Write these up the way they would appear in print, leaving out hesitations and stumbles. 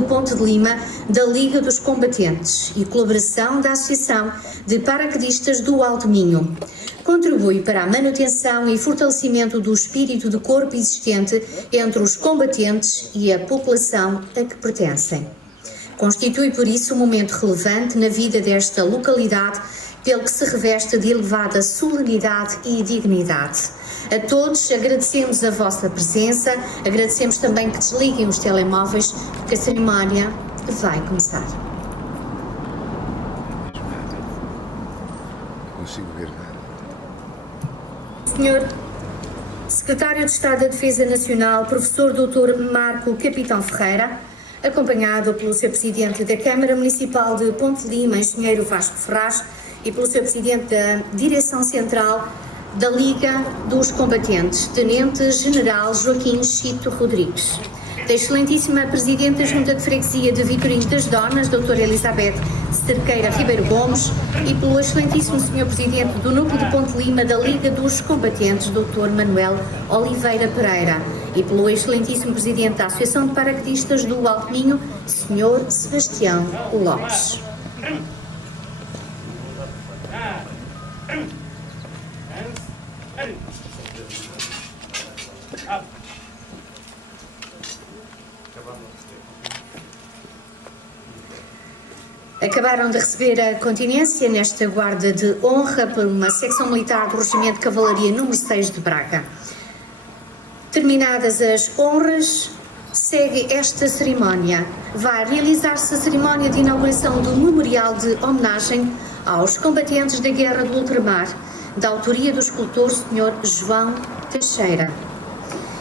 de Ponte de Lima da Liga dos Combatentes e colaboração da Associação de Paraquedistas do Alto Minho. Contribui para a manutenção e fortalecimento do espírito de corpo existente entre os combatentes e a população a que pertencem. Constitui, por isso, um momento relevante na vida desta localidade, pelo que se reveste de elevada solenidade e dignidade. A todos agradecemos a vossa presença, agradecemos também que desliguem os telemóveis, porque a cerimónia vai começar. Consigo ver. Senhor Secretário de Estado da Defesa Nacional, Professor Dr. Marco Capitão Ferreira, acompanhado pelo Sr. Presidente da Câmara Municipal de Ponte de Lima, Engenheiro Vasco Ferraz, e pelo Sr. Presidente da Direção Central da Liga dos Combatentes, Tenente General Joaquim Chito Rodrigues, da Excelentíssima Presidente da Junta de Freguesia de Vitorino das Donas, Doutora Elizabeth Cerqueira Ribeiro Gomes, e pelo Excelentíssimo Sr. Presidente do Núcleo de Ponte Lima da Liga dos Combatentes, Dr. Manuel Oliveira Pereira, e pelo Excelentíssimo Presidente da Associação de Paraquedistas do Alto Minho, Sr. Sebastião Lopes. Acabaram de receber a continência nesta guarda de honra por uma secção militar do Regimento de Cavalaria número 6 de Braga. Terminadas as honras, segue esta cerimónia. Vai realizar-se a cerimónia de inauguração do Memorial de Homenagem aos Combatentes da Guerra do Ultramar, da autoria do escultor Sr. João Teixeira.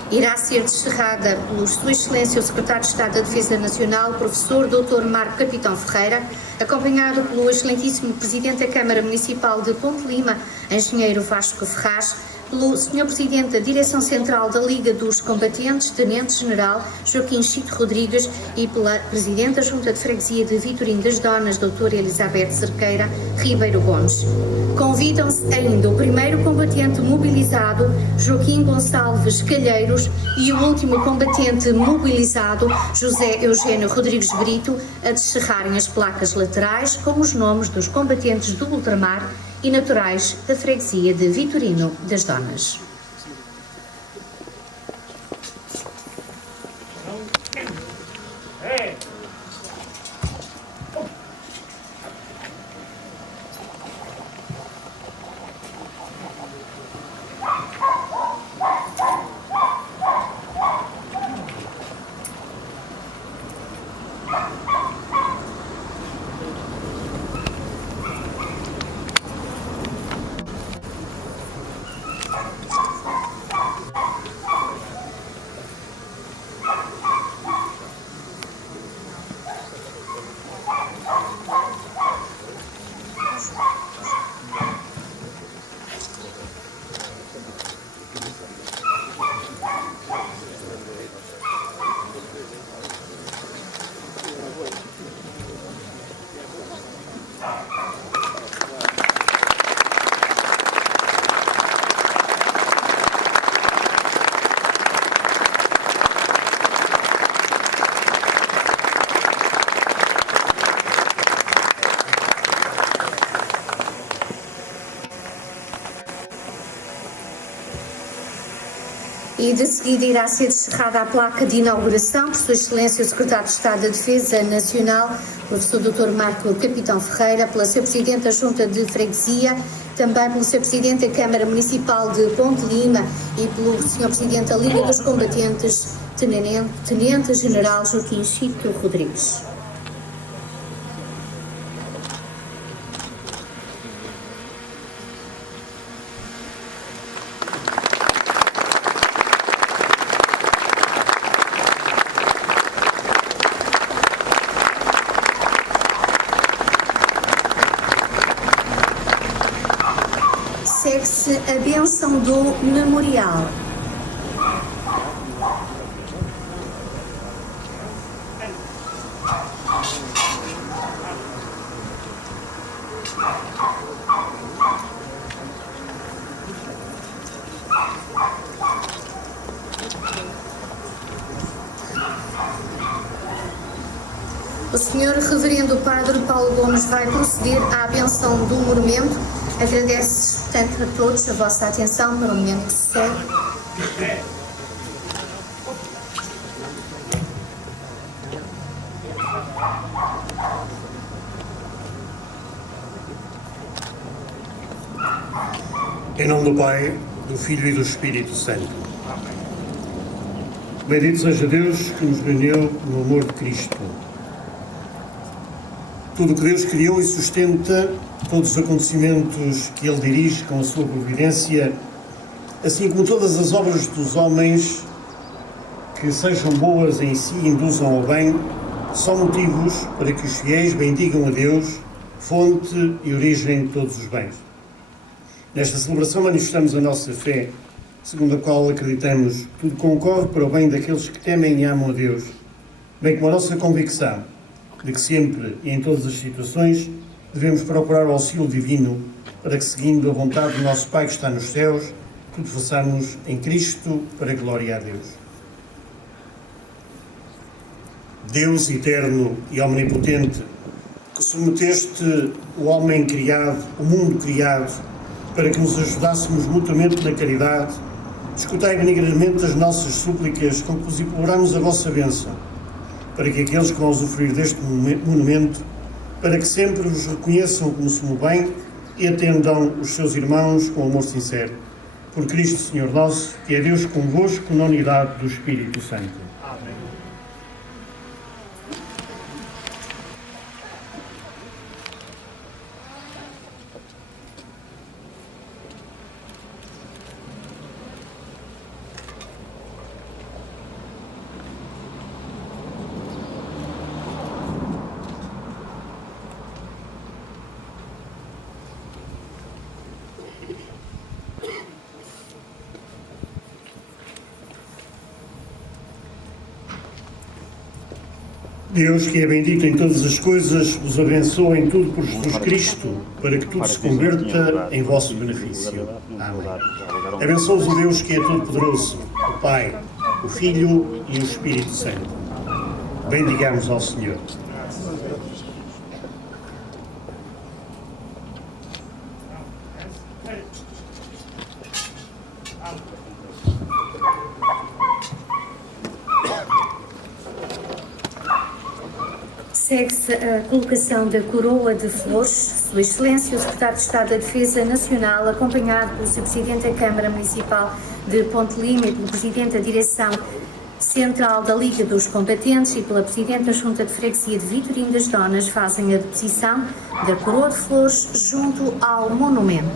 Irá ser descerrada pelo Sua Excelência o Secretário de Estado da Defesa Nacional, Professor Dr. Marco Capitão Ferreira, acompanhado pelo Excelentíssimo Presidente da Câmara Municipal de Ponte de Lima, Engenheiro Vasco Ferraz, pelo Sr. Presidente da Direção Central da Liga dos Combatentes, Tenente General Joaquim Chito Rodrigues, e pela Presidente da Junta de Freguesia de Vitorino das Donas, Doutora Elizabeth Cerqueira Ribeiro Gomes. Convidam-se ainda o primeiro combatente mobilizado, Joaquim Gonçalves Calheiros, e o último combatente mobilizado, José Eugênio Rodrigues Brito, a descerrarem as placas laterais com os nomes dos combatentes do ultramar e naturais da freguesia de Vitorino das Donas. E de seguida irá ser descerrada a placa de inauguração por Sua Excelência o Secretário de Estado da Defesa Nacional, Professor Dr. Marco Capitão Ferreira, pela Sr. Presidente da Junta de Freguesia, também pelo Sr. Presidente da Câmara Municipal de Ponte Lima e pelo Sr. Presidente da Liga dos Combatentes, Tenente General Joaquim Chito Rodrigues. Segue-se a bênção do memorial. O Sr. Reverendo Padre Paulo Gomes vai proceder à benção do monumento. Agradeço, portanto, a todos a vossa atenção para o momento que se segue. Em nome do Pai, do Filho e do Espírito Santo. Bendito seja Deus que nos reuniu no amor de Cristo. Tudo o que Deus criou e sustenta, todos os acontecimentos que Ele dirige com a sua providência, assim como todas as obras dos homens que sejam boas em si e induzam ao bem, são motivos para que os fiéis bendigam a Deus, fonte e origem de todos os bens. Nesta celebração manifestamos a nossa fé, segundo a qual acreditamos que tudo concorre para o bem daqueles que temem e amam a Deus, bem como a nossa convicção de que sempre e em todas as situações devemos procurar o auxílio divino para que, seguindo a vontade do nosso Pai que está nos céus, tudo façamos em Cristo para a glória a Deus. Deus eterno e omnipotente, que submeteste o homem criado, o mundo criado, para que nos ajudássemos mutuamente na caridade, escutai benignamente as nossas súplicas com que vos imploramos a vossa bênção, para que aqueles que vão usufruir deste monumento, para que sempre vos reconheçam como sumo bem e atendam os seus irmãos com amor sincero. Por Cristo Senhor nosso, que é Deus convosco na unidade do Espírito Santo. Deus, que é bendito em todas as coisas, vos abençoe em tudo por Jesus Cristo, para que tudo se converta em vosso benefício. Amém. Abençoe-vos o Deus que é todo-poderoso, o Pai, o Filho e o Espírito Santo. Bendigamos ao Senhor. Segue-se a colocação da coroa de flores. Sua Excelência, o Secretário de Estado da Defesa Nacional, acompanhado pelo Sr. Presidente da Câmara Municipal de Ponte Lima e pelo Presidente da Direção Central da Liga dos Combatentes e pela Presidente da Junta de Freguesia de Vitorino das Donas, fazem a deposição da coroa de flores junto ao monumento.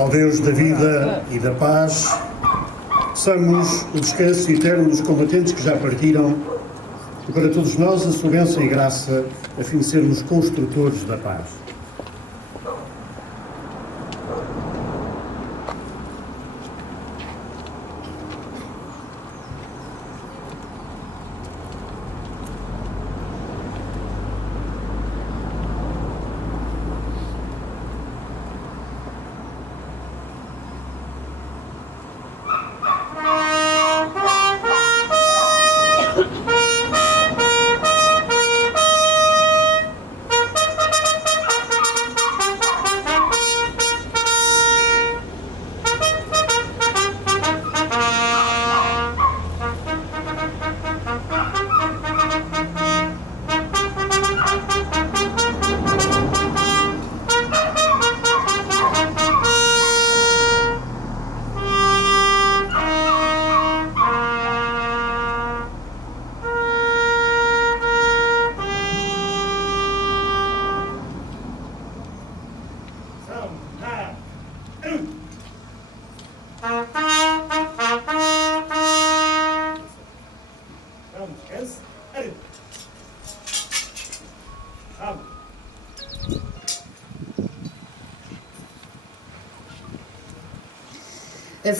Ó Deus da vida e da paz, peçamos o descanso eterno dos combatentes que já partiram e para todos nós a sua bênção e graça, a fim de sermos construtores da paz.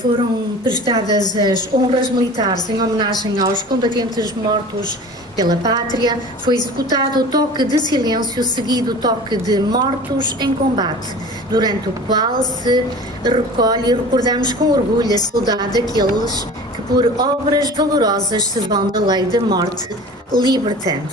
Foram prestadas as honras militares em homenagem aos combatentes mortos pela pátria. Foi executado o toque de silêncio, seguido o toque de mortos em combate, durante o qual se recolhe e recordamos com orgulho a saudade daqueles que por obras valorosas se vão da lei da morte libertando.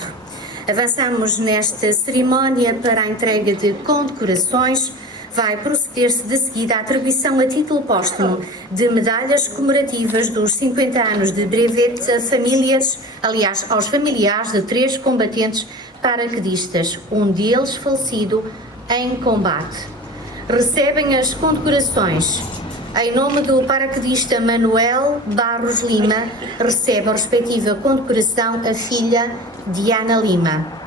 Avançamos nesta cerimónia para a entrega de condecorações. Vai proceder-se de seguida a atribuição a título póstumo de medalhas comemorativas dos 50 anos de brevet a famílias, aliás, aos familiares de 3 combatentes paraquedistas, um deles falecido em combate. Recebem as condecorações. Em nome do paraquedista Manuel Barros Lima, recebe a respectiva condecoração a filha Diana Lima.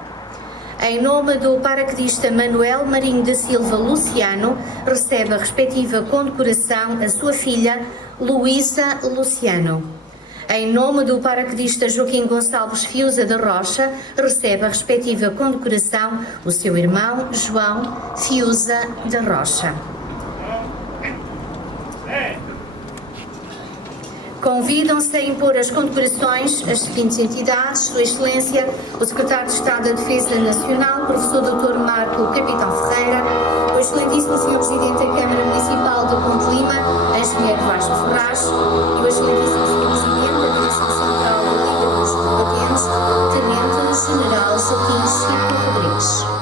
Em nome do paraquedista Manuel Marinho da Silva Luciano, recebe a respectiva condecoração a sua filha Luísa Luciano. Em nome do paraquedista Joaquim Gonçalves Fiuza da Rocha, recebe a respectiva condecoração o seu irmão João Fiuza da Rocha. Convidam-se a impor as condecorações as seguintes entidades: Sua Excelência, o Secretário de Estado da Defesa Nacional, Professor Dr. Marco Capitão Ferreira, o Excelentíssimo Sr. Presidente da Câmara Municipal de Ponte Lima, Engenheiro Vasco Ferraz, e o Excelentíssimo Sr. Presidente da Direção Central da Liga dos Combatentes, Tenente General Joaquim Chico Rodrigues.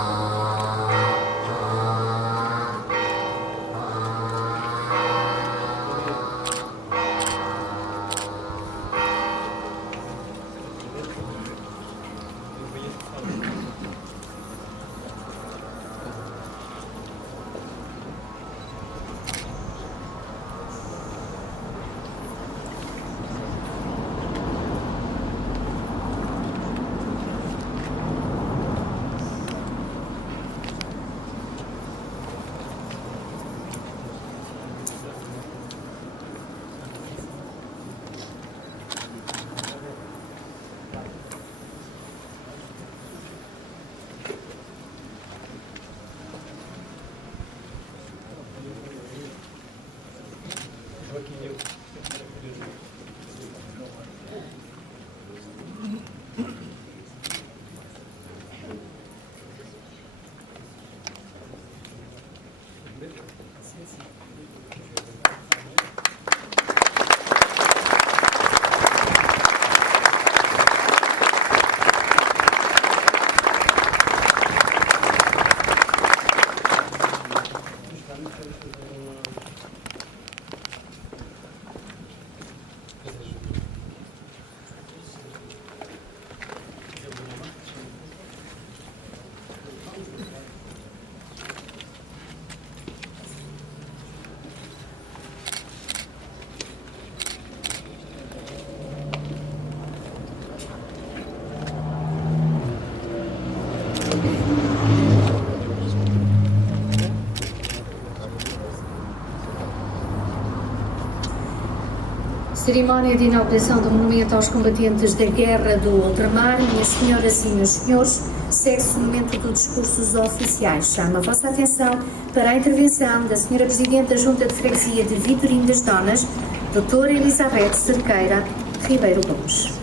Cerimónia de inauguração do Monumento aos Combatentes da Guerra do Ultramar. Minhas senhoras e meus senhores, segue-se o momento dos discursos oficiais. Chamo a vossa atenção para a intervenção da Senhora Presidente da Junta de Freguesia de Vitorino das Donas, Doutora Elizabeth Cerqueira Ribeiro Gomes.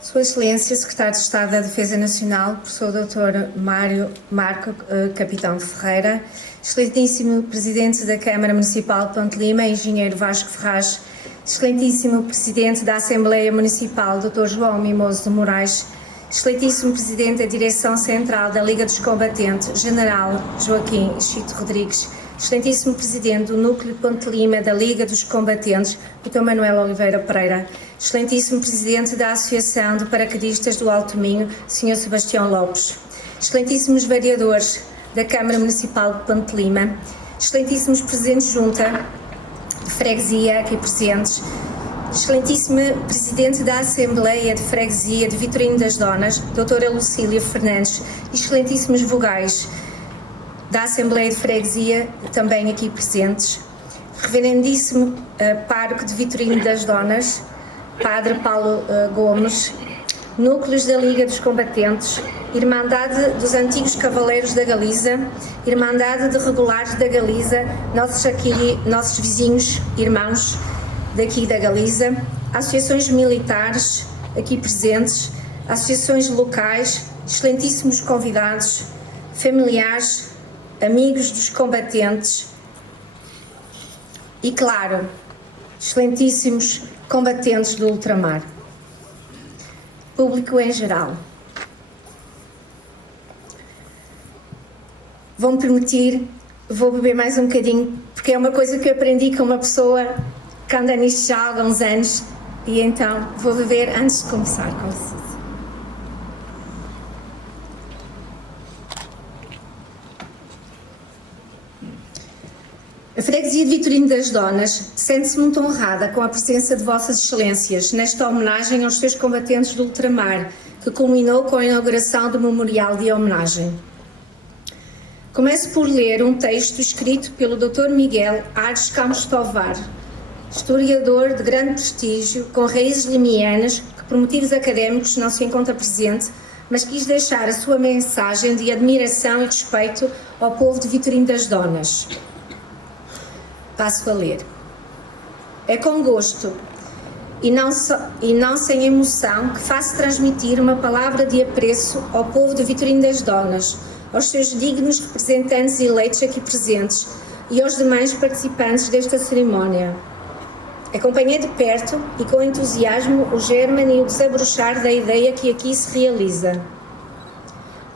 Sua Excelência, Secretário de Estado da Defesa Nacional, Professor Dr. Marco Capitão de Ferreira, Excelentíssimo Presidente da Câmara Municipal de Ponte Lima, Engenheiro Vasco Ferraz, Excelentíssimo Presidente da Assembleia Municipal, Dr. João Mimoso de Moraes, Excelentíssimo Presidente da Direção Central da Liga dos Combatentes, General Joaquim Chito Rodrigues, Excelentíssimo Presidente do Núcleo de Ponte Lima da Liga dos Combatentes, Dr. Manuel Oliveira Pereira, Excelentíssimo Presidente da Associação de Paraquedistas do Alto Minho, Sr. Sebastião Lopes, Excelentíssimos Vereadores da Câmara Municipal de Ponte Lima, Excelentíssimos Presidentes de Junta de Freguesia aqui presentes, Excelentíssimo Presidente da Assembleia de Freguesia de Vitorino das Donas, Doutora Lucília Fernandes, e Excelentíssimos Vogais da Assembleia de Freguesia, também aqui presentes, Reverendíssimo Pároco de Vitorino das Donas, Padre Paulo Gomes, Núcleos da Liga dos Combatentes, Irmandade dos Antigos Cavaleiros da Galiza, Irmandade de Regulares da Galiza, nossos vizinhos, irmãos daqui da Galiza, associações militares aqui presentes, associações locais, excelentíssimos convidados, familiares, amigos dos combatentes e, claro, excelentíssimos combatentes do ultramar. Público em geral. Vão-me permitir, vou beber mais um bocadinho, porque é uma coisa que eu aprendi com uma pessoa que anda nisto já há alguns anos, e então vou beber antes de começar, com licença. A Freguesia de Vitorino das Donas sente-se muito honrada com a presença de Vossas Excelências nesta homenagem aos seus combatentes do ultramar, que culminou com a inauguração do Memorial de Homenagem. Começo por ler um texto escrito pelo Dr. Miguel Ares Campos Tovar, historiador de grande prestígio, com raízes limianas, que por motivos académicos não se encontra presente, mas quis deixar a sua mensagem de admiração e respeito ao povo de Vitorino das Donas. Passo a ler. É com gosto e não sem emoção que faço transmitir uma palavra de apreço ao povo de Vitorino das Donas, aos seus dignos representantes eleitos aqui presentes e aos demais participantes desta cerimónia. Acompanhei de perto e com entusiasmo o germe e o desabrochar da ideia que aqui se realiza.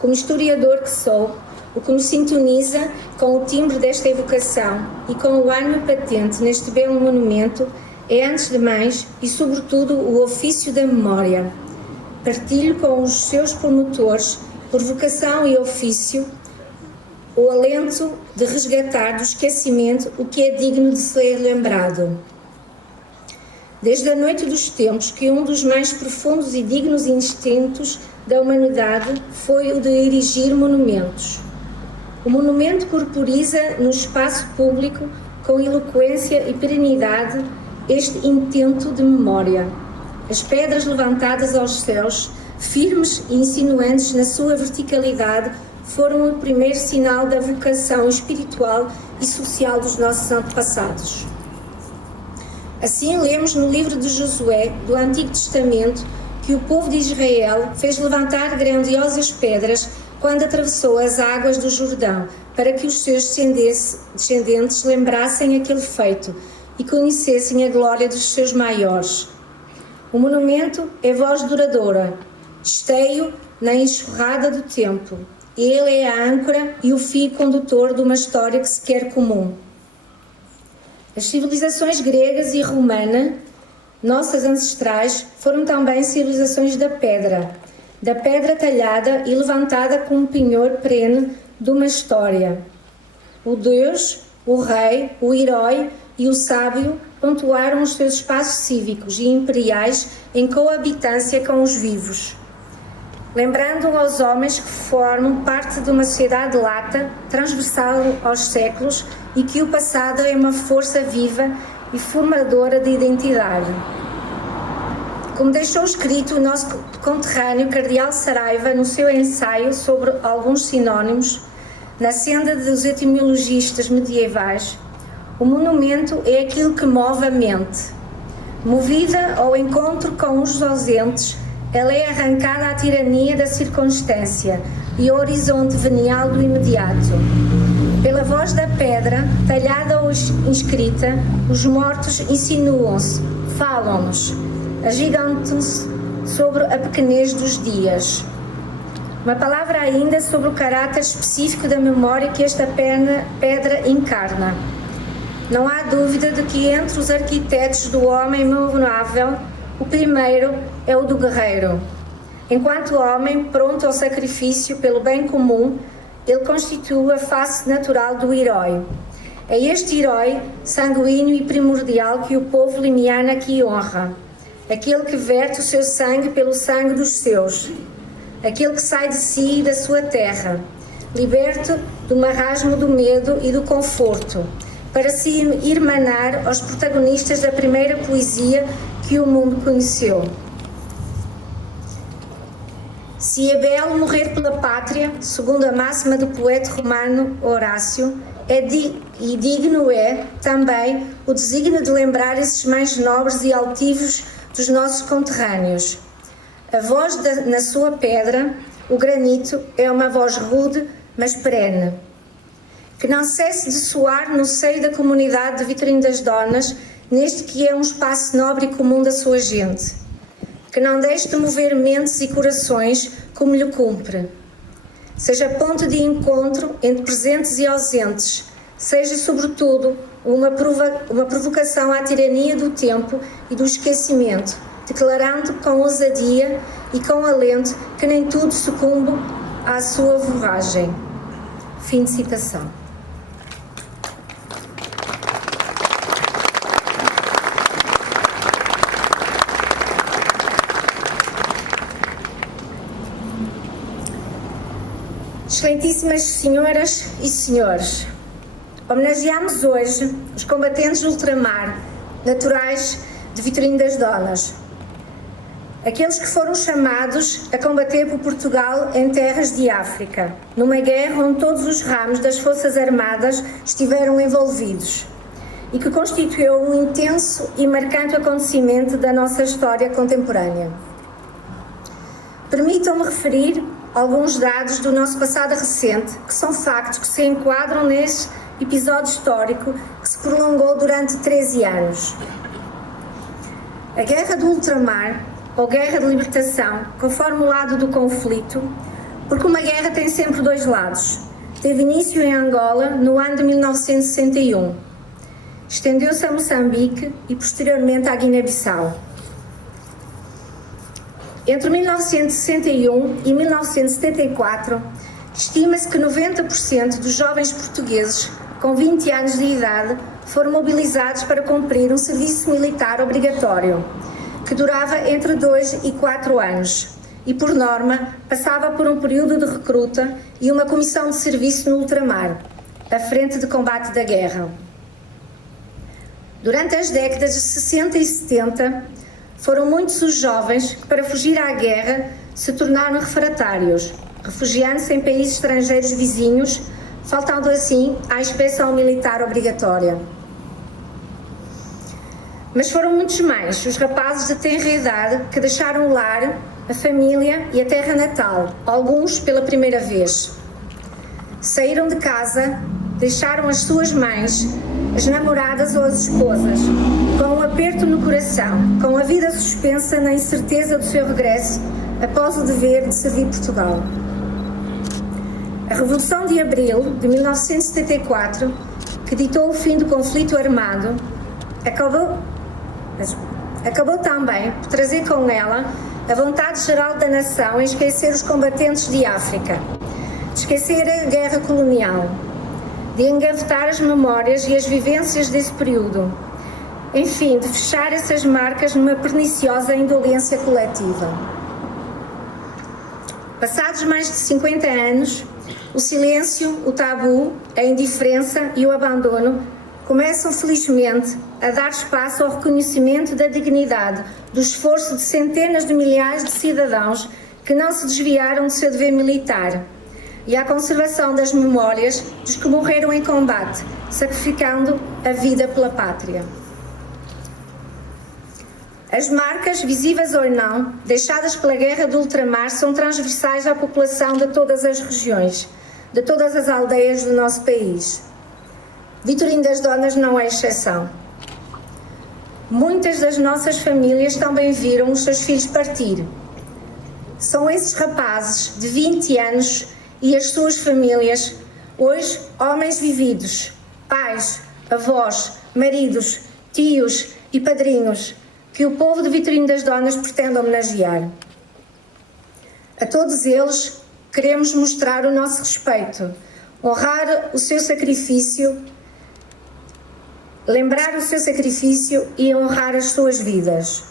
Como historiador que sou, o que me sintoniza com o timbre desta evocação e com o ânimo patente neste belo monumento é, antes de mais e sobretudo, o ofício da memória. Partilho com os seus promotores, por vocação e ofício, o alento de resgatar do esquecimento o que é digno de ser lembrado. Desde a noite dos tempos que um dos mais profundos e dignos instintos da humanidade foi o de erigir monumentos. O monumento corporiza no espaço público, com eloquência e perenidade, este intento de memória. As pedras levantadas aos céus, firmes e insinuantes na sua verticalidade, foram o primeiro sinal da vocação espiritual e social dos nossos antepassados. Assim lemos no livro de Josué, do Antigo Testamento, que o povo de Israel fez levantar grandiosas pedras quando atravessou as águas do Jordão, para que os seus descendentes lembrassem aquele feito e conhecessem a glória dos seus maiores. O monumento é voz duradoura, esteio na enxurrada do tempo. Ele é a âncora e o fio condutor de uma história que se quer comum. As civilizações gregas e romana, nossas ancestrais, foram também civilizações da pedra talhada e levantada como um penhor perene de uma história. O Deus, o Rei, o Herói e o sábio pontuaram os seus espaços cívicos e imperiais em coabitância com os vivos, lembrando aos homens que formam parte de uma sociedade lata, transversal aos séculos e que o passado é uma força viva e formadora de identidade. Como deixou escrito o nosso conterrâneo Cardeal Saraiva no seu ensaio sobre alguns sinónimos, na senda dos etimologistas medievais, o monumento é aquilo que move a mente. Movida ao encontro com os ausentes, ela é arrancada à tirania da circunstância e ao horizonte venial do imediato. Pela voz da pedra, talhada ou inscrita, os mortos insinuam-se, falam-nos, agigantam-se sobre a pequenez dos dias. Uma palavra ainda sobre o caráter específico da memória que esta pedra encarna. Não há dúvida de que entre os arquitetos do homem memorável, o primeiro é o do guerreiro. Enquanto homem pronto ao sacrifício pelo bem comum, ele constitui a face natural do herói. É este herói sanguíneo e primordial que o povo limiana aqui honra. Aquele que verte o seu sangue pelo sangue dos seus. Aquele que sai de si e da sua terra, liberto do marasmo do medo e do conforto, para se irmanar aos protagonistas da primeira poesia que o mundo conheceu. Se é belo morrer pela pátria, segundo a máxima do poeta romano Horácio, e digno é, também, o desígnio de lembrar esses mais nobres e altivos dos nossos conterrâneos. A voz na sua pedra, o granito, é uma voz rude, mas perene. Que não cesse de soar no seio da comunidade de Vitorino das Donas, neste que é um espaço nobre e comum da sua gente. Que não deixe de mover mentes e corações como lhe cumpre. Seja ponto de encontro entre presentes e ausentes, seja, sobretudo, uma provocação à tirania do tempo e do esquecimento, declarando com ousadia e com alento que nem tudo sucumbe à sua voragem. Fim de citação. Excelentíssimas senhoras e senhores, homenageamos hoje os combatentes do ultramar, naturais de Vitorino das Donas, aqueles que foram chamados a combater por Portugal em terras de África, numa guerra onde todos os ramos das Forças Armadas estiveram envolvidos e que constituiu um intenso e marcante acontecimento da nossa história contemporânea. Permitam-me referir alguns dados do nosso passado recente, que são factos que se enquadram neste episódio histórico que se prolongou durante 13 anos. A Guerra do Ultramar, ou Guerra de Libertação, conforme o lado do conflito, porque uma guerra tem sempre dois lados, teve início em Angola no ano de 1961, estendeu-se a Moçambique e posteriormente à Guiné-Bissau. Entre 1961 e 1974, estima-se que 90% dos jovens portugueses com 20 anos de idade foram mobilizados para cumprir um serviço militar obrigatório, que durava entre 2 e 4 anos e, por norma, passava por um período de recruta e uma comissão de serviço no ultramar, a frente de combate da guerra. Durante as décadas de 60 e 70, foram muitos os jovens que, para fugir à guerra, se tornaram refratários, refugiando-se em países estrangeiros vizinhos, faltando assim à inspeção militar obrigatória. Mas foram muitos mais os rapazes de tenra idade que deixaram o lar, a família e a terra natal, alguns pela primeira vez. Saíram de casa, deixaram as suas mães, as namoradas ou as esposas, com um aperto no coração, com a vida suspensa na incerteza do seu regresso após o dever de servir Portugal. A Revolução de Abril de 1974, que ditou o fim do conflito armado, acabou também por trazer com ela a vontade geral da nação em esquecer os combatentes de África, de esquecer a guerra colonial, de engavetar as memórias e as vivências desse período. Enfim, de fechar essas marcas numa perniciosa indolência coletiva. Passados mais de 50 anos, o silêncio, o tabu, a indiferença e o abandono começam felizmente a dar espaço ao reconhecimento da dignidade do esforço de centenas de milhares de cidadãos que não se desviaram do seu dever militar e à conservação das memórias dos que morreram em combate, sacrificando a vida pela pátria. As marcas, visíveis ou não, deixadas pela Guerra do Ultramar são transversais à população de todas as regiões, de todas as aldeias do nosso país. Vitorino das Donas não é exceção. Muitas das nossas famílias também viram os seus filhos partir. São esses rapazes de 20 anos e as suas famílias, hoje homens vividos, pais, avós, maridos, tios e padrinhos, que o povo de Vitorino das Donas pretende homenagear. A todos eles queremos mostrar o nosso respeito, honrar o seu sacrifício, lembrar o seu sacrifício e honrar as suas vidas.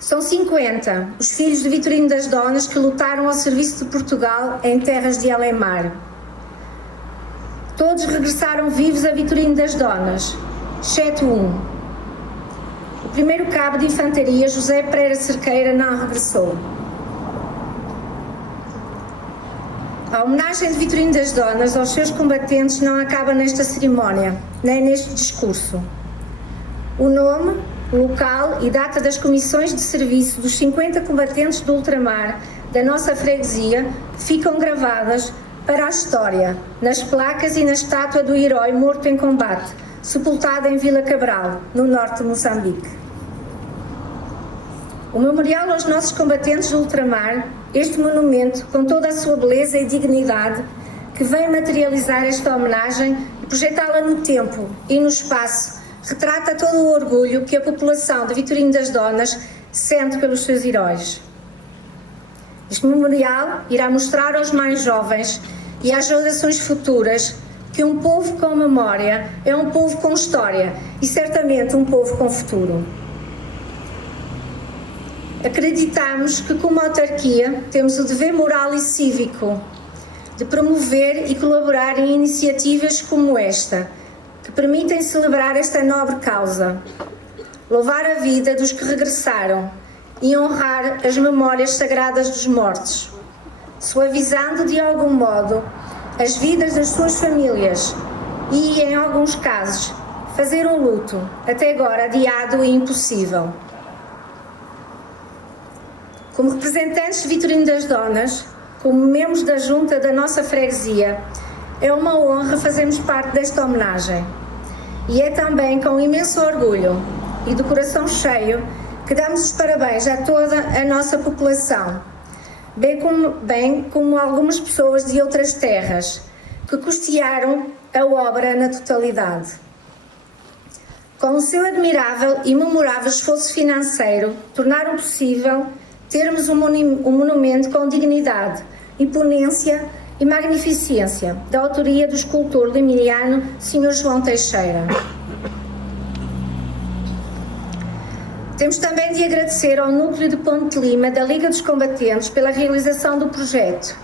São 50 os filhos de Vitorino das Donas que lutaram ao serviço de Portugal em terras de além-mar. Todos regressaram vivos a Vitorino das Donas, exceto um. O primeiro cabo de infantaria, José Pereira Cerqueira, não regressou. A homenagem de Vitorino das Donas aos seus combatentes não acaba nesta cerimónia, nem neste discurso. O nome, local e data das comissões de serviço dos 50 combatentes do ultramar da nossa freguesia ficam gravadas para a história, nas placas e na estátua do herói morto em combate, sepultado em Vila Cabral, no norte de Moçambique. O memorial aos nossos combatentes do ultramar, este monumento, com toda a sua beleza e dignidade, que vem materializar esta homenagem e projetá-la no tempo e no espaço, retrata todo o orgulho que a população de Vitorino das Donas sente pelos seus heróis. Este memorial irá mostrar aos mais jovens e às gerações futuras que um povo com memória é um povo com história e certamente um povo com futuro. Acreditamos que, como autarquia, temos o dever moral e cívico de promover e colaborar em iniciativas como esta, que permitem celebrar esta nobre causa, louvar a vida dos que regressaram e honrar as memórias sagradas dos mortos, suavizando de algum modo as vidas das suas famílias e, em alguns casos, fazer um luto, até agora adiado e impossível. Como representantes de Vitorino das Donas, como membros da junta da nossa freguesia, é uma honra fazermos parte desta homenagem. E é também com imenso orgulho e do coração cheio que damos os parabéns a toda a nossa população, bem como algumas pessoas de outras terras, que custearam a obra na totalidade. Com o seu admirável e memorável esforço financeiro, tornaram possível termos um monumento com dignidade, imponência e magnificência, da autoria do escultor limiliano Sr. João Teixeira. Temos também de agradecer ao Núcleo de Ponte Lima da Liga dos Combatentes pela realização do projeto,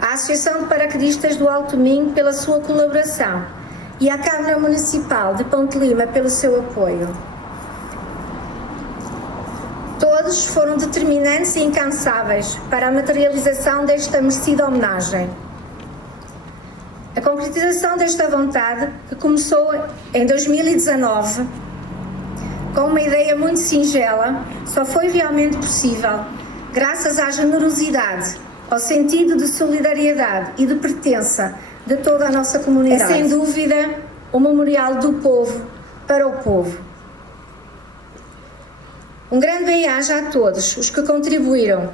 à Associação de Paraquedistas do Alto Minho pela sua colaboração e à Câmara Municipal de Ponte Lima pelo seu apoio. Todos foram determinantes e incansáveis para a materialização desta merecida homenagem. A concretização desta vontade, que começou em 2019, com uma ideia muito singela, só foi realmente possível graças à generosidade, ao sentido de solidariedade e de pertença de toda a nossa comunidade. É sem dúvida o memorial do povo para o povo. Um grande bem-aja a todos os que contribuíram,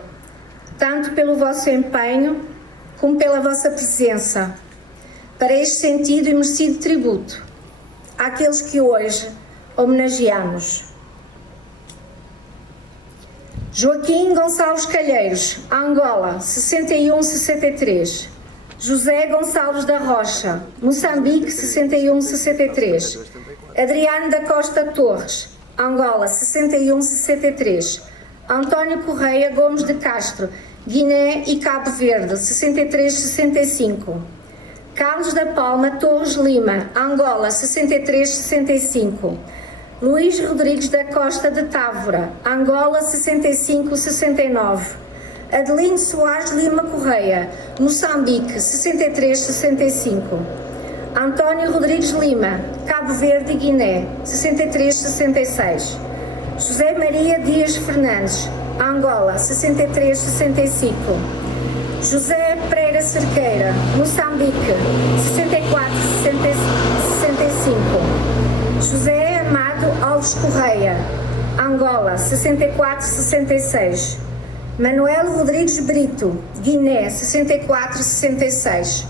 tanto pelo vosso empenho como pela vossa presença, para este sentido e merecido tributo àqueles que hoje homenageamos. Joaquim Gonçalves Calheiros, Angola, 61-63. José Gonçalves da Rocha, Moçambique, 61-63. Adriano da Costa Torres, Angola, 61-63. António Correia Gomes de Castro, Guiné e Cabo Verde, 63-65. Carlos da Palma Torres Lima, Angola, 63-65. Luís Rodrigues da Costa de Távora, Angola, 65-69. Adelino Soares Lima Correia, Moçambique, 63-65. António Rodrigues Lima, Cabo Verde e Guiné, 63-66. José Maria Dias Fernandes, Angola, 63-65. José Pereira Cerqueira, Moçambique, 64-65. José Amado Alves Correia, Angola, 64-66. Manuel Rodrigues Brito, Guiné, 64-66.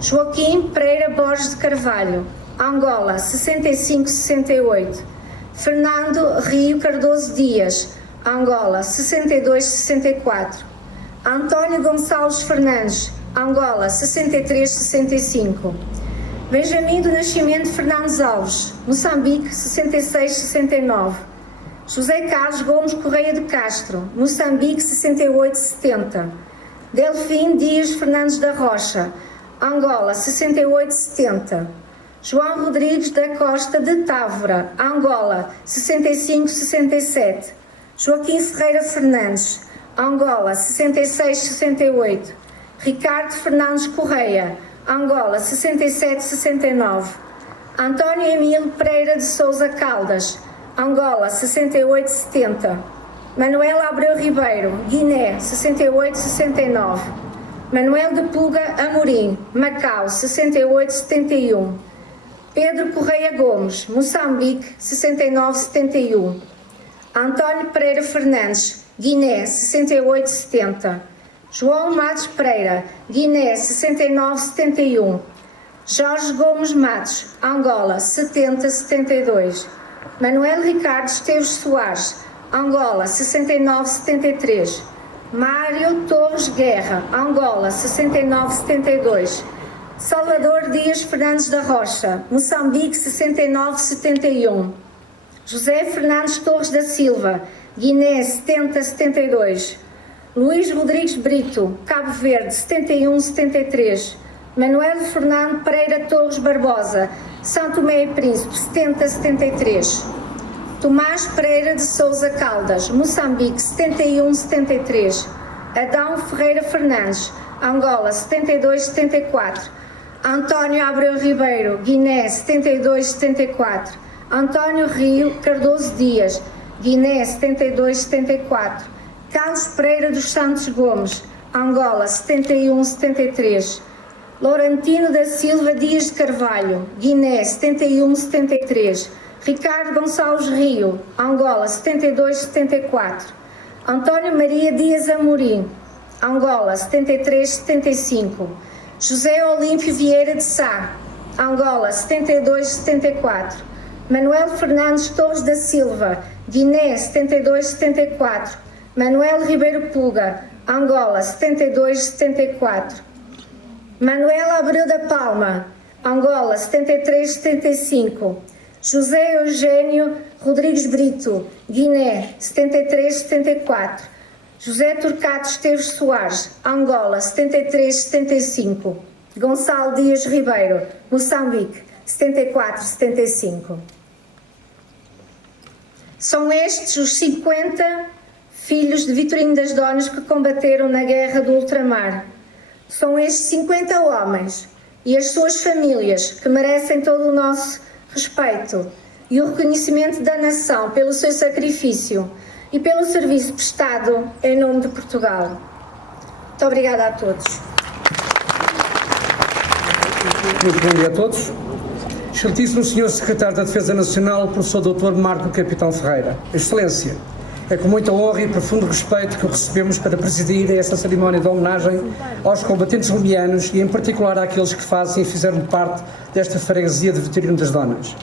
Joaquim Pereira Borges de Carvalho, Angola, 65-68. Fernando Rio Cardoso Dias, Angola, 62-64. António Gonçalves Fernandes, Angola, 63-65. Benjamin do Nascimento Fernandes Alves, Moçambique, 66-69. José Carlos Gomes Correia de Castro, Moçambique, 68-70. Delfim Dias Fernandes da Rocha, Angola, 68-70. João Rodrigues da Costa de Távora, Angola, 65-67. Joaquim Ferreira Fernandes, Angola, 66-68. Ricardo Fernandes Correia, Angola, 67-69. António Emílio Pereira de Sousa Caldas, Angola, 68-70. Manuel Abreu Ribeiro, Guiné, 68-69. Manuel de Puga Amorim, Macau, 68-71. Pedro Correia Gomes, Moçambique, 69-71. António Pereira Fernandes, Guiné, 68-70. João Matos Pereira, Guiné, 69-71. Jorge Gomes Matos, Angola, 70-72. Manuel Ricardo Esteves Soares, Angola, 69-73. Mário Torres Guerra, Angola, 69-72. Salvador Dias Fernandes da Rocha, Moçambique, 69-71. José Fernandes Torres da Silva, Guiné, 70-72. Luís Rodrigues Brito, Cabo Verde, 71-73. Manuel Fernando Pereira Torres Barbosa, São Tomé e Príncipe, 70-73. Tomás Pereira de Sousa Caldas, Moçambique, 71-73. Adão Ferreira Fernandes, Angola, 72-74. António Abreu Ribeiro, Guiné, 72-74. António Rio Cardoso Dias, Guiné, 72-74. Carlos Pereira dos Santos Gomes, Angola, 71-73. Laurentino da Silva Dias de Carvalho, Guiné, 71-73. Ricardo Gonçalves Rio, Angola, 72-74. António Maria Dias Amorim, Angola, 73-75. José Olímpio Vieira de Sá, Angola, 72-74. Manuel Fernandes Torres da Silva, Guiné, 72-74. Manuel Ribeiro Puga, Angola, 72-74. Manuel Abreu da Palma, Angola, 73-75. José Eugênio Rodrigues Brito, Guiné, 73-74. José Turcato Esteves Soares, Angola, 73-75. Gonçalo Dias Ribeiro, Moçambique, 74-75. São estes os 50 filhos de Vitorino das Donas que combateram na Guerra do Ultramar. São estes 50 homens e as suas famílias que merecem todo o nosso respeito e o reconhecimento da nação pelo seu sacrifício e pelo serviço prestado em nome de Portugal. Muito obrigada a todos. Muito bom dia a todos. Excelentíssimo Sr. Secretário da Defesa Nacional, Professor Dr. Marco Capitão Ferreira. Excelência, é com muita honra e profundo respeito que o recebemos para presidir esta cerimónia de homenagem aos combatentes lumianos e em particular àqueles que fazem e fizeram parte desta freguesia de Vitorino das Donas.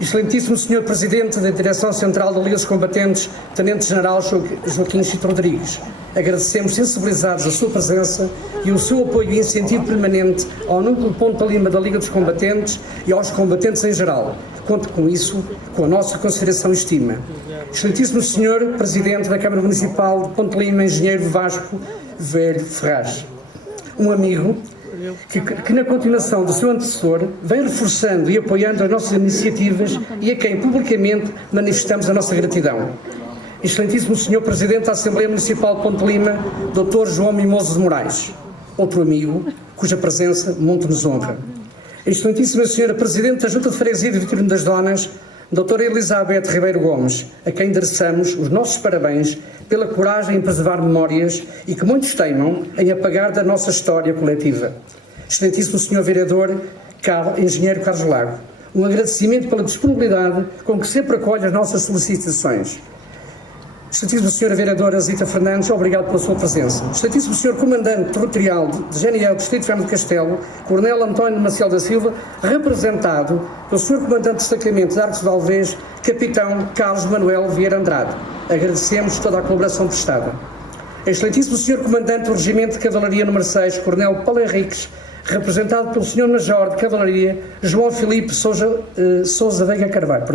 Excelentíssimo Sr. Presidente da Direção Central da Liga dos Combatentes, Tenente-General Joaquim Chito Rodrigues, agradecemos sensibilizados a sua presença e o seu apoio e incentivo permanente ao Núcleo Ponta Lima da Liga dos Combatentes e aos combatentes em geral. Conto com isso, com a nossa consideração e estima. Excelentíssimo Sr. Presidente da Câmara Municipal de Ponte Lima, Engenheiro Vasco Velho Ferraz, um amigo que na continuação do seu antecessor vem reforçando e apoiando as nossas iniciativas e a quem publicamente manifestamos a nossa gratidão. Excelentíssimo Sr. Presidente da Assembleia Municipal de Ponte Lima, Dr. João Mimoso de Moraes, outro amigo cuja presença muito nos honra. Excelentíssima Sra. Presidente da Junta de Freguesia de Vitorino das Donas, Doutora Elizabeth Ribeiro Gomes, a quem endereçamos os nossos parabéns pela coragem em preservar memórias e que muitos teimam em apagar da nossa história coletiva. Excelentíssimo Sr. Vereador Engenheiro Carlos Lago, um agradecimento pela disponibilidade com que sempre acolhe as nossas solicitações. Excelentíssima Sra. Vereadora Zita Fernandes, obrigado pela sua presença. Excelentíssimo Sr. Comandante Territorial de GNL do Distrito de Viana do Castelo, Coronel António Maciel da Silva, representado pelo Sr. Comandante de Destacamento de Arcos de Alvés, Capitão Carlos Manuel Vieira Andrade. Agradecemos toda a colaboração prestada. Excelentíssimo Sr. Comandante do Regimento de Cavalaria número 6, Coronel Paulo Henriques, representado pelo Sr. Major de Cavalaria, João Filipe Sousa Veiga Carvalho,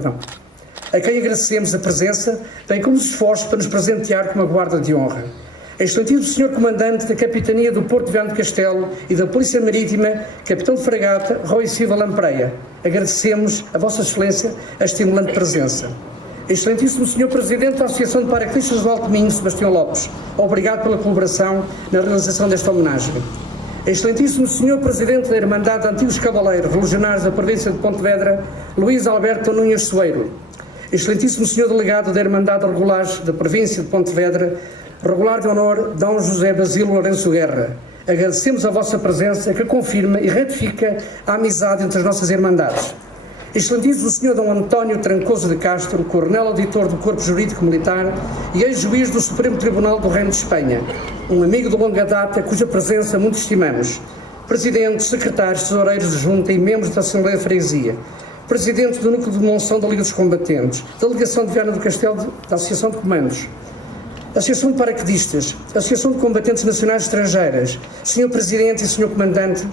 a quem agradecemos a presença, bem como os esforços para nos presentear com uma guarda de honra. Excelentíssimo Sr. Comandante da Capitania do Porto de Viana do Castelo e da Polícia Marítima, Capitão de Fragata, Rui Silva Lampreia, agradecemos a Vossa Excelência a estimulante presença. Excelentíssimo Sr. Presidente da Associação de Paraquedistas do Alto Minho, Sebastião Lopes, obrigado pela colaboração na realização desta homenagem. Excelentíssimo Sr. Presidente da Irmandade de Antigos Cavaleiros Religionários da Província de Pontevedra, Luís Alberto Nunes Soeiro. Excelentíssimo Sr. Delegado da Irmandade de Regulares da Província de Pontevedra, Regular de Honor D. José Basílio Lourenço Guerra. Agradecemos a vossa presença que confirma e retifica a amizade entre as nossas Irmandades. Excelentíssimo Sr. D. António Trancoso de Castro, Coronel Auditor do Corpo Jurídico Militar e ex-juiz do Supremo Tribunal do Reino de Espanha, um amigo de longa data cuja presença muito estimamos. Presidentes, secretários, tesoureiros de junta e membros da Assembleia de Freguesia, Presidente do Núcleo de Monção da Liga dos Combatentes, Delegação de Viana do Castelo da Associação de Comandos, Associação de Paraquedistas, Associação de Combatentes Nacionais Estrangeiras, Sr. Presidente e Sr. Comandante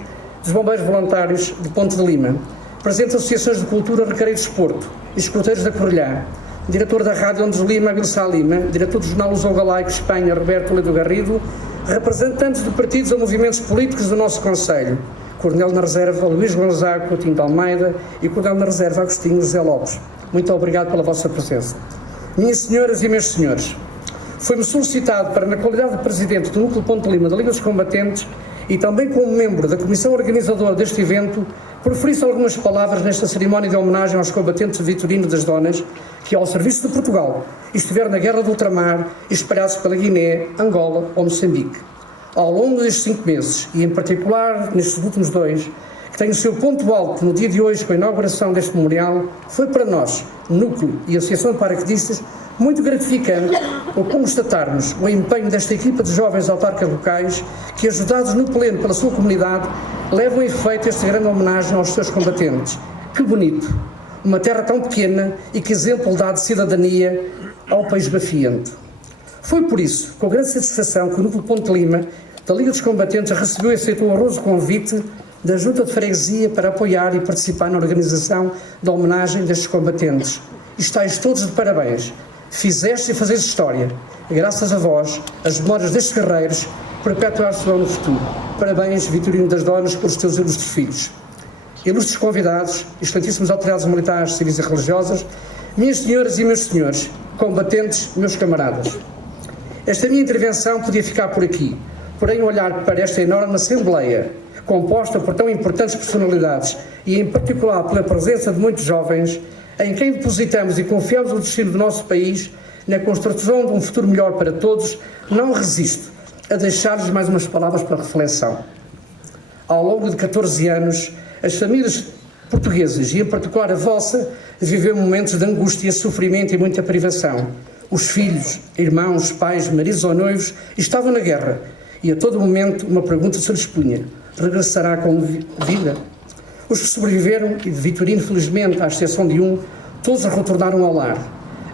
dos Bombeiros Voluntários de Ponte de Lima, Presidente das Associações de Cultura, Recreio e Desporto, Escuteiros da Correlhã, Diretor da Rádio Ondes Lima, Abilsá Lima, Diretor do Jornal Luso Galaico, Espanha, Roberto Ledo Garrido, representantes de partidos ou movimentos políticos do nosso Conselho, Coronel na Reserva Luís Gonzaga Coutinho de Almeida e Coronel na Reserva Agostinho José Lopes. Muito obrigado pela vossa presença. Minhas senhoras e meus senhores, foi-me solicitado para, na qualidade de Presidente do Núcleo Ponte Lima da Liga dos Combatentes e também como membro da Comissão Organizadora deste evento, proferir-se algumas palavras nesta cerimónia de homenagem aos combatentes de Vitorino das Donas que, ao serviço de Portugal, estiveram na Guerra do Ultramar e espalhados pela Guiné, Angola ou Moçambique. Ao longo destes 5 meses, e em particular nestes últimos 2, que tem o seu ponto alto no dia de hoje com a inauguração deste memorial, foi para nós, Núcleo e Associação de Paraquedistas, muito gratificante ao constatarmos o empenho desta equipa de jovens autarcas locais que, ajudados no pleno pela sua comunidade, levam a efeito esta grande homenagem aos seus combatentes. Que bonito! Uma terra tão pequena e que exemplo dá de cidadania ao país bafiento. Foi por isso, com grande satisfação, que o Núcleo Ponte Lima da Liga dos Combatentes recebeu e aceitou o honroso convite da Junta de Freguesia para apoiar e participar na organização da homenagem destes combatentes. E estáis todos de parabéns. Fizestes e fazeis história. Graças a vós, as memórias destes guerreiros perpetuar-se-ão no futuro. Parabéns, Vitorino das Donas, pelos teus ilustres filhos. Ilustres convidados, excelentíssimos autoridades militares, civis e religiosas, minhas senhoras e meus senhores, combatentes, meus camaradas. Esta minha intervenção podia ficar por aqui, porém olhar para esta enorme Assembleia, composta por tão importantes personalidades e em particular pela presença de muitos jovens, em quem depositamos e confiamos o destino do nosso país na construção de um futuro melhor para todos, não resisto a deixar-lhes mais umas palavras para reflexão. Ao longo de 14 anos, as famílias portuguesas, e em particular a vossa, viveu momentos de angústia, sofrimento e muita privação. Os filhos, irmãos, pais, maridos ou noivos estavam na guerra e a todo momento uma pergunta se lhes punha: regressará com vida? Os que sobreviveram, e de Vitorino felizmente, à exceção de um, Todos retornaram ao lar.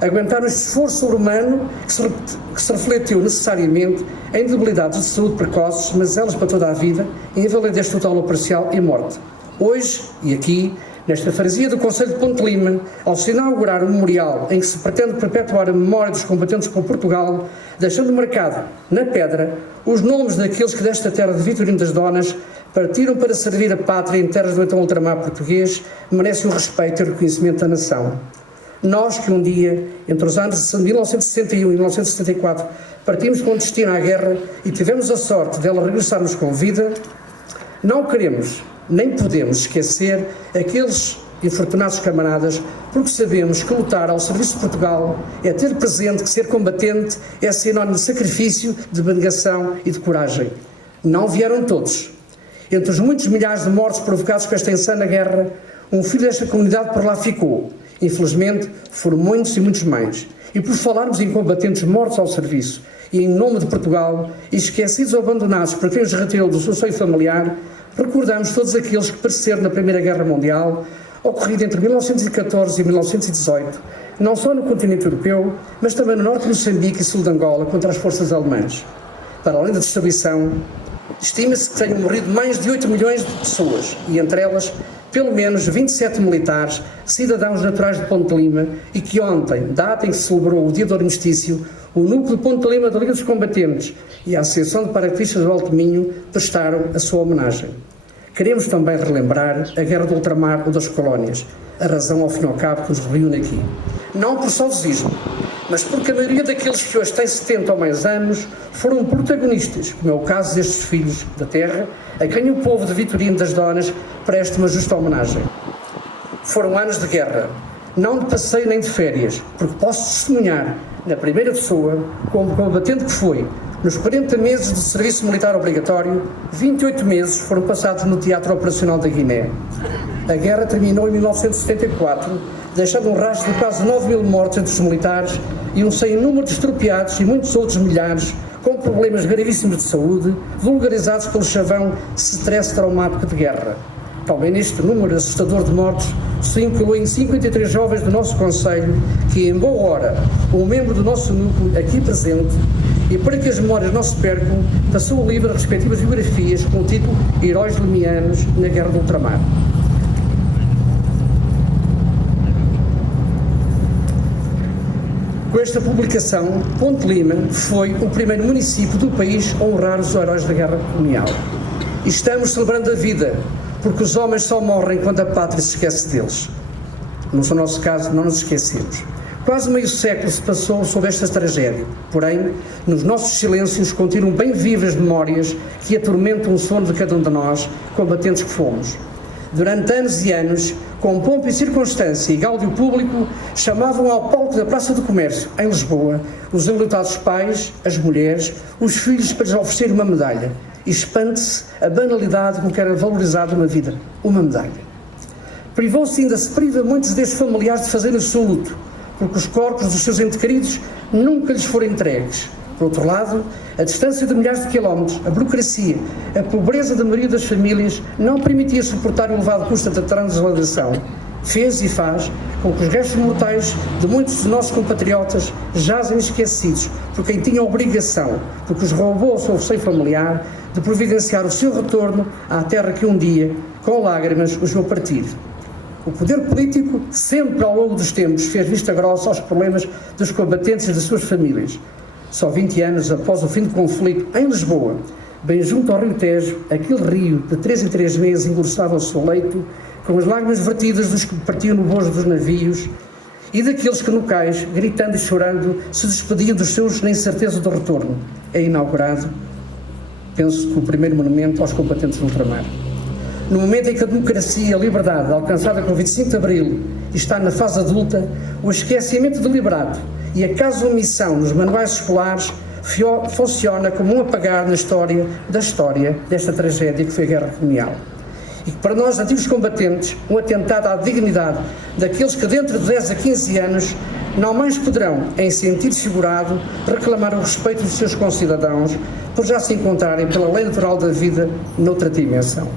Aguentaram este esforço sobre-humano que se refletiu necessariamente em debilidades de saúde precoces, mas elas para toda a vida, em invalidez total ou parcial e morte. Hoje, e aqui, nesta freguesia do Concelho de Ponte Lima, ao se inaugurar um memorial em que se pretende perpetuar a memória dos combatentes com Portugal, deixando marcado, na pedra, os nomes daqueles que desta terra de Vitorino das Donas partiram para servir a pátria em terras do então ultramar português, merecem o respeito e o reconhecimento da nação. Nós que um dia, entre os anos de 1961 e 1974, partimos com destino à guerra e tivemos a sorte dela regressarmos com vida, não queremos nem podemos esquecer aqueles infortunados camaradas, porque sabemos que lutar ao serviço de Portugal é ter presente que ser combatente é sinónimo de sacrifício, de abnegação e de coragem. Não vieram todos. Entre os muitos milhares de mortos provocados com esta insana guerra, um filho desta comunidade por lá ficou. Infelizmente, foram muitos e muitos mais. E por falarmos em combatentes mortos ao serviço e em nome de Portugal, e esquecidos ou abandonados por quem os retirou do seu seio familiar, recordamos todos aqueles que pereceram na Primeira Guerra Mundial, ocorrida entre 1914 e 1918, não só no continente europeu, mas também no norte de Moçambique e sul de Angola, contra as forças alemãs. Para além da destruição, estima-se que tenham morrido mais de 8 milhões de pessoas, e entre elas, pelo menos 27 militares, cidadãos naturais de Ponte Lima, e que ontem, data em que se celebrou o dia do armistício, o núcleo de Ponte Lima da Liga dos Combatentes e a Associação de Paraquedistas do Alto Minho prestaram a sua homenagem. Queremos também relembrar a Guerra do Ultramar ou das Colónias, a razão ao fim e ao cabo que nos reúne aqui. Não por saudosismo, mas porque a maioria daqueles que hoje têm 70 ou mais anos foram protagonistas, como é o caso destes filhos da terra, a quem o povo de Vitorino das Donas presta uma justa homenagem. Foram anos de guerra, não de passeio nem de férias, porque posso testemunhar, na primeira pessoa, como combatente que foi, nos 40 meses de serviço militar obrigatório, 28 meses foram passados no Teatro Operacional da Guiné. A guerra terminou em 1974, deixando um rastro de quase 9.000 mortos entre os militares e um sem número de estropiados e muitos outros milhares com problemas gravíssimos de saúde, vulgarizados pelo chavão stress traumático de guerra. Também neste número assustador de mortos se incluem 53 jovens do nosso Conselho que, em boa hora, um membro do nosso núcleo aqui presente, e para que as memórias não se percam, passou o livro as respectivas biografias com o título Heróis Limianos na Guerra do Ultramar. Com esta publicação, Ponte Lima foi o primeiro município do país a honrar os heróis da Guerra Colonial. E estamos celebrando a vida, porque os homens só morrem quando a pátria se esquece deles. No nosso caso, não nos esquecemos. Quase meio século se passou sob esta tragédia, porém, nos nossos silêncios continuam bem vivas memórias que atormentam o sono de cada um de nós, combatentes que fomos. Durante anos e anos, com pompa e circunstância e gáudio público, chamavam ao palco da Praça do Comércio, em Lisboa, os enlutados pais, as mulheres, os filhos para lhes oferecer uma medalha. E espante-se a banalidade com que era valorizada uma vida, uma medalha. Privou-se ainda, se priva muitos destes familiares de fazerem o seu luto, porque os corpos dos seus entes queridos nunca lhes foram entregues. Por outro lado, a distância de milhares de quilómetros, a burocracia, a pobreza da maioria das famílias não permitia suportar o elevado custo da transladação. Fez e faz com que os restos mortais de muitos dos nossos compatriotas jazem esquecidos por quem tinha a obrigação, porque os roubou ao seu seio familiar, de providenciar o seu retorno à terra que um dia, com lágrimas, os viu partir. O poder político, sempre ao longo dos tempos, fez vista grossa aos problemas dos combatentes e das suas famílias. Só 20 anos após o fim do conflito, em Lisboa, bem junto ao Rio Tejo, aquele rio de 3 em 3 meses engrossava o seu leito, com as lágrimas vertidas dos que partiam no bojo dos navios e daqueles que no cais, gritando e chorando, se despediam dos seus na incerteza do retorno. É inaugurado, penso que o primeiro monumento aos combatentes do ultramar. No momento em que a democracia e a liberdade, alcançada com o 25 de Abril, está na fase adulta, o esquecimento deliberado e a caso-omissão nos manuais escolares funciona como um apagar na história desta tragédia que foi a Guerra Colonial. E que para nós, antigos combatentes, um atentado à dignidade daqueles que dentro de 10 a 15 anos não mais poderão, em sentido figurado, reclamar o respeito dos seus concidadãos por já se encontrarem pela lei natural da vida noutra dimensão.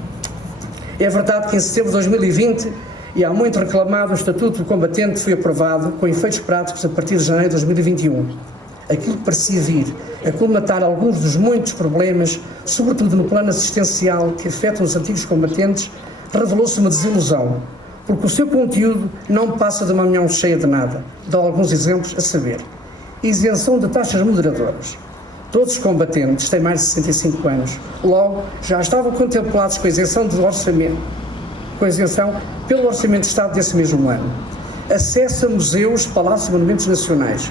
É verdade que em setembro de 2020 e há muito reclamado, o Estatuto do Combatente foi aprovado com efeitos práticos a partir de janeiro de 2021. Aquilo que parecia vir a colmatar alguns dos muitos problemas, sobretudo no plano assistencial que afetam os antigos combatentes, revelou-se uma desilusão, porque o seu conteúdo não passa de uma mão cheia de nada. Dou alguns exemplos, a saber: isenção de taxas moderadoras. Todos os combatentes têm mais de 65 anos, logo já estavam contemplados com a isenção do orçamento, com a isenção pelo Orçamento de Estado desse mesmo ano. Acesso a museus, palácios e monumentos nacionais.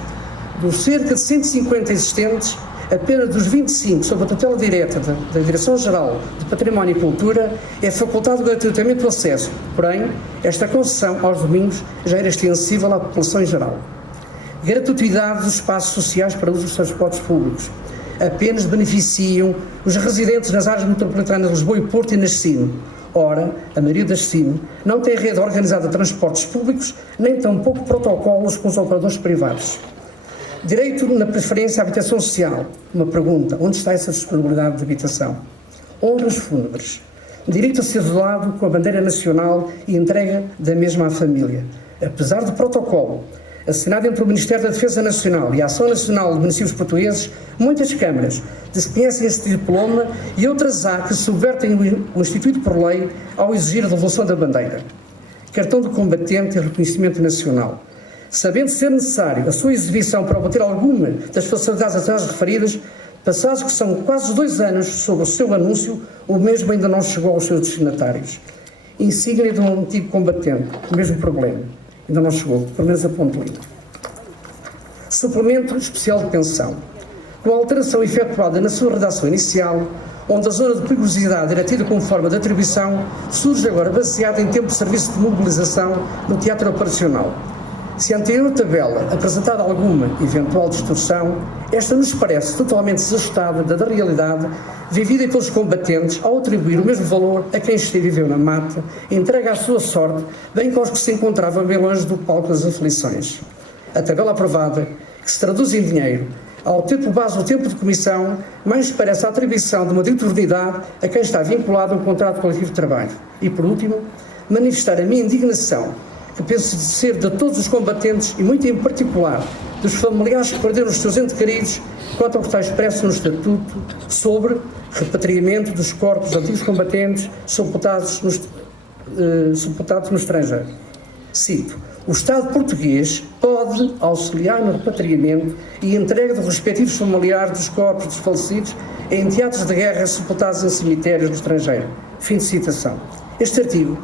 Dos cerca de 150 existentes, apenas dos 25 sob a tutela direta da Direção-Geral de Património e Cultura é facultado gratuitamente o acesso, porém, esta concessão aos domingos já era extensível à população em geral. Gratuidade dos espaços sociais para uso dos transportes públicos. Apenas beneficiam os residentes nas áreas metropolitanas de Lisboa e Porto e nas SIM. Ora, a maioria das SIM não tem rede organizada de transportes públicos, nem tampouco protocolos com os operadores privados. Direito na preferência à habitação social. Uma pergunta: onde está essa disponibilidade de habitação? Honras fúnebres. Direito a ser velado com a bandeira nacional e entrega da mesma à família. Apesar do protocolo assinado entre o Ministério da Defesa Nacional e a Ação Nacional de Municípios Portugueses, muitas câmaras desconhecem este diploma e outras há que subvertem o instituído por lei ao exigir a devolução da bandeira. Cartão de combatente e reconhecimento nacional. Sabendo ser necessário a sua exibição para obter alguma das facilidades atrás referidas, passados que são quase 2 anos sob o seu anúncio, o mesmo ainda não chegou aos seus destinatários. Insígnia de um antigo combatente, o mesmo problema, ainda não chegou, pelo menos a ponto limpo. Suplemento especial de pensão. Com a alteração efetuada na sua redação inicial, onde a zona de perigosidade era tida como forma de atribuição, surge agora baseada em tempo de serviço de mobilização no teatro operacional. Se a anterior tabela apresentada alguma eventual distorção, esta nos parece totalmente desajustada da realidade vivida pelos combatentes ao atribuir o mesmo valor a quem esteve e viveu na mata, entrega à sua sorte, bem como aos que se encontravam bem longe do palco das aflições. A tabela aprovada, que se traduz em dinheiro, ao ter por base o tempo de comissão, mais parece a atribuição de uma diuturnidade a quem está vinculado a um contrato coletivo de trabalho. E, por último, manifestar a minha indignação, que penso de ser de todos os combatentes e muito em particular dos familiares que perderam os seus entes queridos, quanto ao que está expresso no Estatuto sobre repatriamento dos corpos de antigos combatentes sepultados no estrangeiro. Cito: o Estado português pode auxiliar no repatriamento e entrega dos respectivos familiares dos corpos dos falecidos em teatros de guerra sepultados em cemitérios no estrangeiro. Fim de citação. Este artigo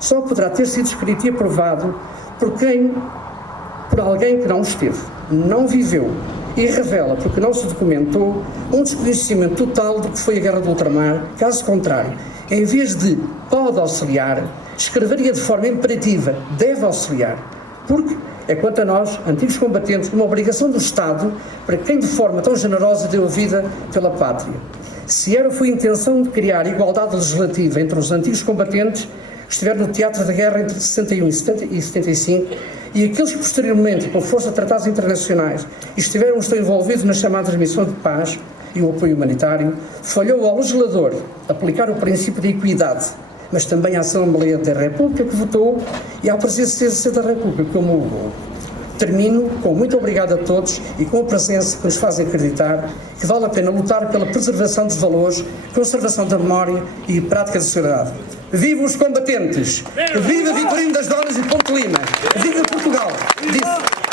só poderá ter sido escrito e aprovado por alguém que não esteve, não viveu e revela, porque não se documentou, um desconhecimento total do que foi a Guerra do Ultramar. Caso contrário, em vez de pode auxiliar, escreveria de forma imperativa deve auxiliar, porque é, quanto a nós, antigos combatentes, uma obrigação do Estado para quem de forma tão generosa deu a vida pela pátria. Se era ou foi a intenção de criar igualdade legislativa entre os antigos combatentes que estiveram no teatro da guerra entre 61 e 75 e aqueles que posteriormente, com força de tratados internacionais, estão envolvidos nas chamadas missões de paz e o apoio humanitário, falhou ao legislador aplicar o princípio da equidade, mas também à Assembleia da República que votou e à Presidência da República que homologou. Termino com muito obrigado a todos e com a presença que nos fazem acreditar que vale a pena lutar pela preservação dos valores, conservação da memória e prática da sociedade. Viva os combatentes! Viva Vitorino das Donas e Ponte Lima! Viva Portugal! Disse